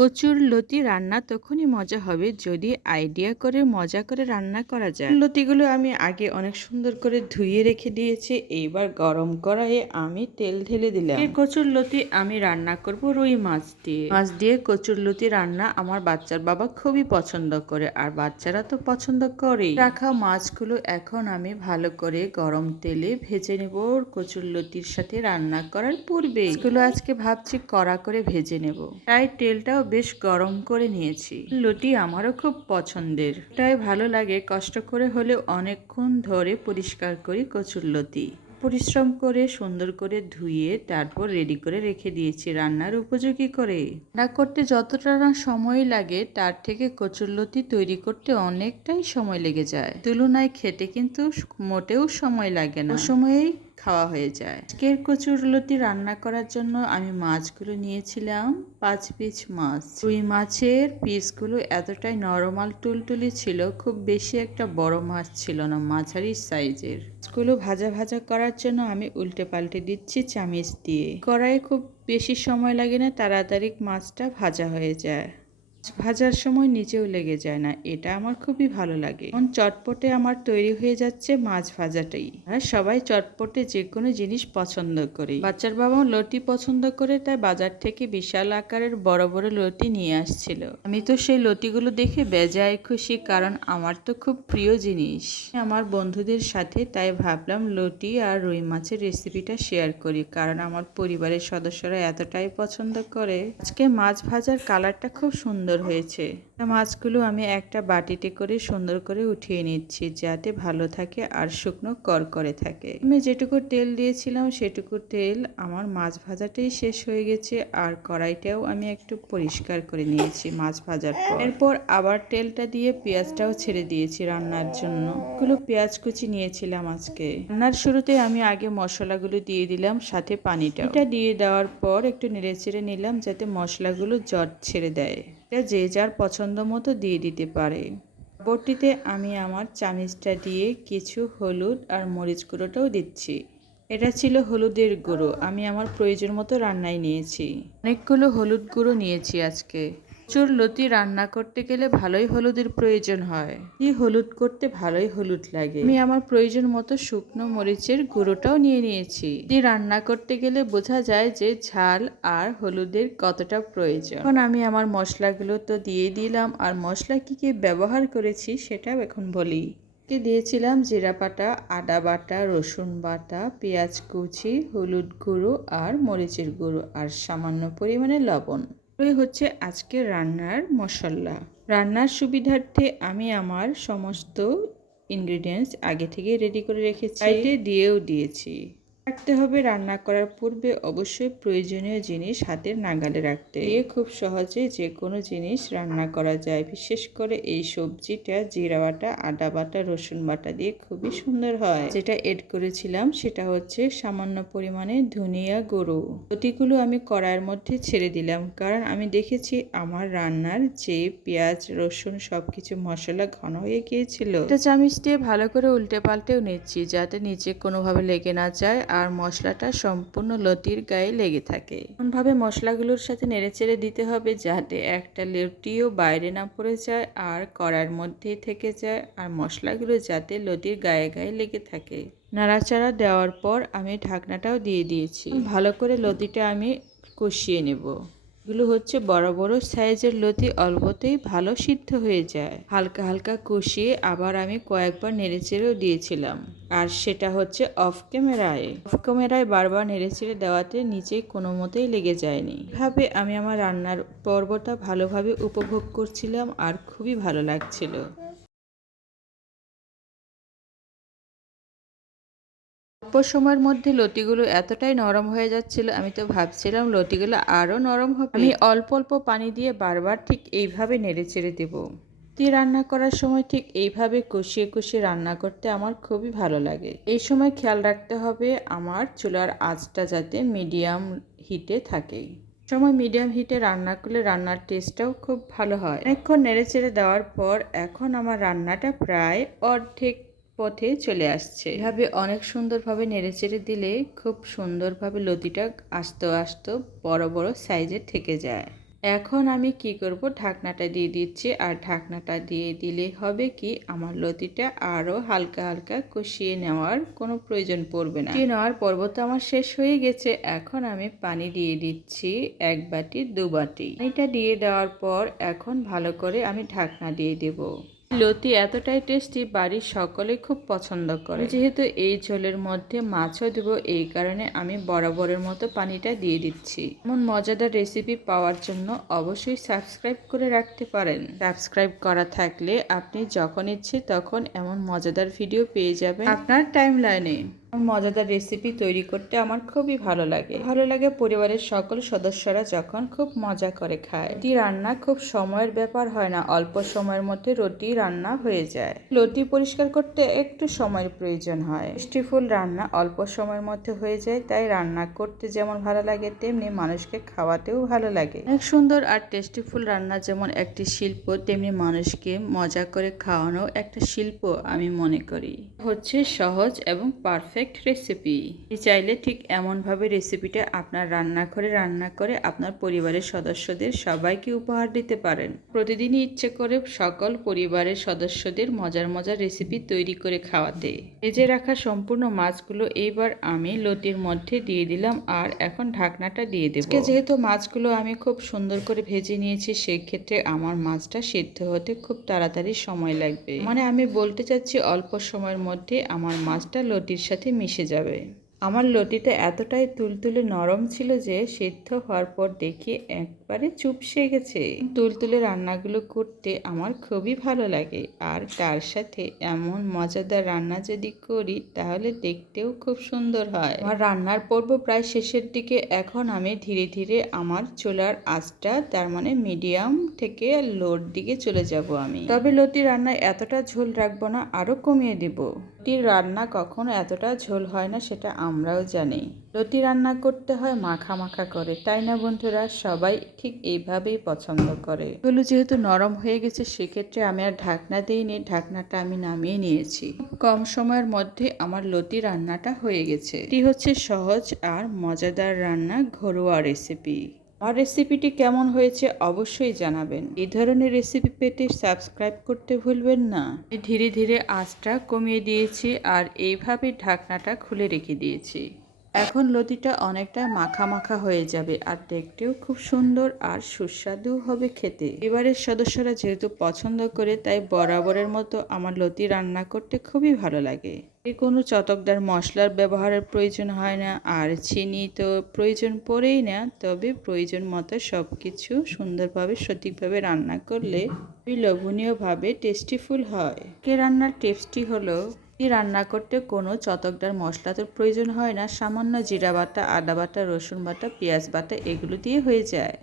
কচুর লতি রান্না তখনই মজা হবে যদি আইডিয়া করে মজা করে রান্না করা যায়। লতিগুলো আমি আগে অনেক সুন্দর করে ধুয়ে রেখে দিয়েছি। এইবার গরম কড়াইয়ে আমি তেল ঢেলে দিলাম। এই কচুর লতি আমি রান্না করব রুই মাছ দিয়ে। মাছ দিয়ে কচুর লতি রান্না আমার বাচ্চার বাবা খুবই পছন্দ করে, আর বাচ্চারা তো পছন্দ করেই। রাখা মাছগুলো এখন আমি ভালো করে গরম তেলে ভেজে নেব কচুর লতির সাথে রান্না করার পূর্বে। এগুলো আজকে ভাবছি কড়া করে ভেজে নেব, তাই তেলটাও বেশ গরম করে নিয়েছি। লতি আমারও খুব পছন্দের, তাই ভালো লাগে কষ্ট করে হলেও অনেকক্ষণ ধরে পরিষ্কার করি কচুর লতি। পরিশ্রম করে সুন্দর করে ধুয়ে তারপর রেডি করে রেখে দিয়েছি রান্নার উপযোগী করে। রান্না করতে যতটা না সময় লাগে তার থেকে কচুরলতি তৈরি করতে অনেকটাই সময় লেগে যায়। তুলনায় খেতে কিন্তু মোটেও সময় লাগে না, সময়েই খাওয়া হয়ে যায়। আজকের কচুরলতি রান্না করার জন্য আমি মাছগুলো নিয়েছিলাম 5 পিস মাছ। রুই মাছের পিসগুলো এতটাই নরমাল তুলতুলি ছিল, খুব বেশি একটা বড় মাছ ছিল না, মাঝারি সাইজের। মাছগুলো ভাজা ভাজা করার জন্য আমি উল্টে পাল্টে দিচ্ছি চামিচ দিয়ে। কড়াইয়ে খুব বেশি সময় লাগে না, তাড়াতাড়ি মাছটা ভাজা হয়ে যায়। ভাজার সময় নিচেও লেগে যায় না, এটা আমার খুবই ভালো লাগে। এখন চটপটে আমার তৈরি হয়ে যাচ্ছে মাছ ভাজাটাই। আর সবাই চটপটে যে কোনো জিনিস পছন্দ করে। বাচ্চার বাবা লতি পছন্দ করে, তাই বাজার থেকে বিশাল আকারের বড় বড় লতি নিয়ে আসছিল। আমি তো সেই লতিগুলো দেখে বেজায় খুশি, কারণ আমার তো খুব প্রিয় জিনিস আমার বন্ধুদের সাথে। তাই ভাবলাম লতি আর রুই মাছের রেসিপিটা শেয়ার করি, কারণ আমার পরিবারের সদস্যরা এতটাই পছন্দ করে। আজকে মাছ ভাজার কালারটা খুব সুন্দর হয়েছে। মাছগুলো আমি একটা বাটিতে করে সুন্দর করে উঠিয়ে নিচ্ছি, যাতে ভালো থাকে আর শুকনো করকরে থাকে। আমি যেটুকু তেল দিয়েছিলাম সেটুকু তেল আমার মাছ ভাজাটাই শেষ হয়ে গেছে, আর কড়াইটাও আমি একটু পরিষ্কার করে নিয়েছি মাছ ভাজার পর। এরপর আবার তেলটা দিয়ে পেঁয়াজটাও ছেড়ে দিয়েছি রান্নার জন্য। গুলো পেঁয়াজ কুচি নিয়েছিলাম আজকে। রান্নার শুরুতে আমি আগে মশলাগুলো দিয়ে দিলাম, সাথে পানিটা। এটা দিয়ে দেওয়ার পর একটু নেড়েচেড়ে নিলাম যাতে মশলাগুলো জট ছেড়ে দেয়। এটা যে যার পছন্দ মতো দিয়ে দিতে পারে। পরবর্তীতে আমি আমার চামিচটা দিয়ে কিছু হলুদ আর মরিচ গুঁড়োটাও দিচ্ছি। এটা ছিল হলুদের গুঁড়ো, আমি আমার প্রয়োজন মতো রান্নায় নিয়েছি। অনেকগুলো হলুদ গুঁড়ো নিয়েছি আজকে। কচুর লতি রান্না করতে গেলে ভালোই হলুদের প্রয়োজন হয়। এই হলুদ করতে ভালোই হলুদ লাগে। আমি আমার প্রয়োজন মতো শুকনো মরিচের গুঁড়োটাও নিয়ে নিয়েছি। রান্না করতে গেলে বোঝা যায় যে ঝাল আর হলুদের কতটা প্রয়োজন। এখন আমি আমার মশলাগুলো তো দিয়ে দিলাম, আর মশলা কি কি ব্যবহার করেছি সেটাও এখন বলি। দিয়েছিলাম জিরা বাটা, আদা বাটা, রসুন বাটা, পেঁয়াজ কুচি, হলুদ গুঁড়ো আর মরিচের গুঁড়ো, আর সামান্য পরিমাণে লবণ। এই হচ্ছে আজকের রান্নার মশলা। রান্নার সুবিধার্থে আমি আমার সমস্ত ইনগ্রিডিয়েন্টস আগে থেকে রেডি করে রেখেছি, সাইডে দিয়েও দিয়েছি। রাখতে হবে রান্না করার পূর্বে অবশ্যই প্রয়োজনীয় জিনিস হাতের নাগালে রাখতে। দিয়ে খুব সহজে যে কোনো জিনিস রান্না করা যায়। বিশেষ করে এই সবজিটা জিরা বাটা, আদা বাটা, রসুন বাটা দিয়ে খুবই সুন্দর হয়। যেটা এড করেছিলাম সেটা হচ্ছে সামান্য পরিমাণে ধনিয়া গুঁড়ো। লতিগুলো আমি কড়াইয়ের মধ্যে ছেড়ে দিলাম, কারণ আমি দেখেছি আমার রান্নার যে পেঁয়াজ রসুন সবকিছু মশলা ঘন হয়ে গিয়েছিল। এটা চামচ দিয়ে ভালো করে উল্টে পাল্টেও নিচ্ছি, যাতে নিচে কোনোভাবে লেগে না যায় আর মশলাটা সম্পূর্ণ লতির গায়ে লেগে থাকে। এমনভাবে মশলাগুলোর সাথে নেড়েচেড়ে দিতে হবে যাতে একটা লতিও বাইরে না পড়ে যায় আর কড়াইয়ের মধ্যেই থেকে যায়, আর মশলাগুলো যাতে লতির গায়ে গায়ে লেগে থাকে। নাড়াচাড়া দেওয়ার পর আমি ঢাকনাটাও দিয়ে দিয়েছি। ভালো করে লতিটা আমি কষিয়ে নেব। এগুলো হচ্ছে বড় বড় সাইজের লতি, অল্পতেই ভালো সিদ্ধ হয়ে যায়। হালকা হালকা কষিয়ে আবার আমি কয়েকবার নেড়েচেড়েও দিয়েছিলাম, আর সেটা হচ্ছে অফ ক্যামেরায় বারবার নেড়েচেড়ে দেওয়াতে নিচে কোনো মতেই লেগে যায়নি। এভাবে আমি আমার রান্নার পর্বটা ভালোভাবে উপভোগ করছিলাম, আর খুবই ভালো লাগছিল। অল্প সময়ের মধ্যে লতিগুলো এতটাই নরম হয়ে যাচ্ছিল, আমি তো ভাবছিলাম লতিগুলো আরও নরম হবে। আমি অল্প অল্প পানি দিয়ে বারবার ঠিক এইভাবে নেড়েচেড়ে দেব। রান্না করার সময় ঠিক এইভাবে কষিয়ে কষিয়ে রান্না করতে আমার খুবই ভালো লাগে। এই সময় খেয়াল রাখতে হবে আমার চুলার আঁচটা যাতে মিডিয়াম হিটে থাকে। সময় মিডিয়াম হিটে রান্না করলে রান্নার টেস্টটাও খুব ভালো হয়। অনেকক্ষণ নেড়েচেড়ে দেওয়ার পর এখন আমার রান্নাটা প্রায় অর্ধেক পথে চলে আসছে। এভাবে অনেক সুন্দরভাবে নেড়েচেড়ে দিলে খুব সুন্দরভাবে লতিটা আস্তে আস্তে বড় বড় সাইজের থেকে যায়। এখন আমি কি করব, ঢাকনাটা দিয়ে দিচ্ছি। আর ঢাকনাটা দিয়ে দিলে হবে কি, আমার লতিটা আরও হালকা হালকা কষিয়ে নেওয়ার কোনো প্রয়োজন পড়বে না। কষিয়ে নেওয়ার পর্ব তো আমার শেষ হয়ে গেছে। এখন আমি পানি দিয়ে দিচ্ছি 1 বাটি 2 বাটি। পানিটা দিয়ে দেওয়ার পর এখন ভালো করে আমি ঢাকনা দিয়ে দেব। লতি এতটাই টেস্টি, বাড়ির সকলে খুব পছন্দ করে। যেহেতু এই ঝোলের মধ্যে মাছও দেব, এই কারণে আমি বরাবরের মতো পানিটা দিয়ে দিচ্ছি। এমন মজাদার রেসিপি পাওয়ার জন্য অবশ্যই সাবস্ক্রাইব করে রাখতে পারেন। সাবস্ক্রাইব করা থাকলে আপনি যখন ইচ্ছে তখন এমন মজাদার ভিডিও পেয়ে যাবেন আপনার টাইমলাইনে। মজাদার রেসিপি তৈরি করতে আমার খুবই ভালো লাগে। পরিবারের সকল সদস্যরা যখন খুব মজা করে খায়। রুটি রান্না খুব সময়ের ব্যাপার হয় না, অল্প সময়ের মধ্যে রুটি রান্না হয়ে যায়। লতি পরিষ্কার করতে একটু সময়ের প্রয়োজন হয়। টেস্টিফুল রান্না অল্প সময়ের মধ্যে হয়ে যায়, তাই রান্না করতে যেমন ভালো লাগে তেমনি মানুষকে খাওয়াতেও ভালো লাগে। অনেক সুন্দর আর টেস্টিফুল রান্না যেমন একটি শিল্প, তেমনি মানুষকে মজা করে খাওয়ানো একটা শিল্প আমি মনে করি। হচ্ছে সহজ এবং পারফেক্ট রেসিপি। চাইলে ঠিক এমনভাবে রেসিপিটা আপনার রান্না করে আপনার পরিবারের সদস্যদের সবাইকে উপহার দিতে পারেন। প্রতিদিনই ইচ্ছে করে সকল পরিবারের সদস্যদের মজার রেসিপি তৈরি করে খাওয়াতে। ভেজে রাখা সম্পূর্ণ মাছগুলো এইবার আমি লতির মধ্যে দিয়ে দিলাম আর এখন ঢাকনাটা দিয়ে দেব। যেহেতু মাছগুলো আমি খুব সুন্দর করে ভেজে নিয়েছি, সেক্ষেত্রে আমার মাছটা সিদ্ধ হতে খুব তাড়াতাড়ি সময় লাগবে। মানে আমি বলতে চাচ্ছি অল্প সময়ের মধ্যে আমার মাছটা লতির সাথে মিশে যাবে। আমার লতিটা এতটাই তুলতুলে নরম ছিল যে সিদ্ধ হওয়ার পর দেখি একবারে চুপসে গেছে। তুলতুলে রান্নাগুলো করতে আমার খুবই ভালো লাগে, আর তার সাথে এমন মজাদার রান্না যদি করি তাহলে দেখতেও খুব সুন্দর হয়। আমার রান্নার পর্ব প্রায় শেষের দিকে। এখন আমি ধীরে ধীরে আমার চুলার আঁচটা, তার মানে মিডিয়াম থেকে লোর দিকে চলে যাব আমি। তবে লতি রান্নায় এতটা ঝোল রাখবো না, আরও কমিয়ে দেব। লতির রান্না কখনো এতটা ঝোল হয় না, সেটা আমরাও জানি। লতি রান্না করতে হয় মাখা মাখা করে, তাই না বন্ধুরা? সবাই ঠিক এইভাবেই পছন্দ করে। এগুলো যেহেতু নরম হয়ে গেছে, সেক্ষেত্রে আমি আর ঢাকনা দিইনি, ঢাকনাটা আমি নামিয়ে নিয়েছি। কম সময়ের মধ্যে আমার লতি রান্নাটা হয়ে গেছে। এটি হচ্ছে সহজ আর মজাদার রান্না, ঘরোয়া রেসিপি। আমার রেসিপিটি কেমন হয়েছে অবশ্যই জানাবেন। এই ধরনের রেসিপি পেতে সাবস্ক্রাইব করতে ভুলবেন না। ধীরে ধীরে আঁচটা কমিয়ে দিয়েছি আর এইভাবে ঢাকনাটা খুলে রেখে দিয়েছি। এখন লতিটা অনেকটা মাখা মাখা হয়ে যাবে আর দেখতেও খুব সুন্দর আর সুস্বাদু হবে খেতে। এবারের সদস্যরা যেহেতু পছন্দ করে, তাই বরাবরের মতো আমার লতি রান্না করতে খুবই ভালো লাগে। কোনো চটকদার মশলার ব্যবহারের প্রয়োজন হয় না, আর চিনি তো প্রয়োজন পড়েই না। তবে প্রয়োজন মতো সব কিছু সুন্দরভাবে সঠিকভাবে রান্না করলে লোভনীয়ভাবে টেস্টিফুল হয়। রান্নার টিপসটি হলো, রান্না করতে কোনো চটকদার মশলা তো প্রয়োজন হয় না, সামান্য জিরা বাটা, আদা বাটা, রসুন বাটা, পেঁয়াজ বাটা এগুলো দিয়ে হয়ে যায়।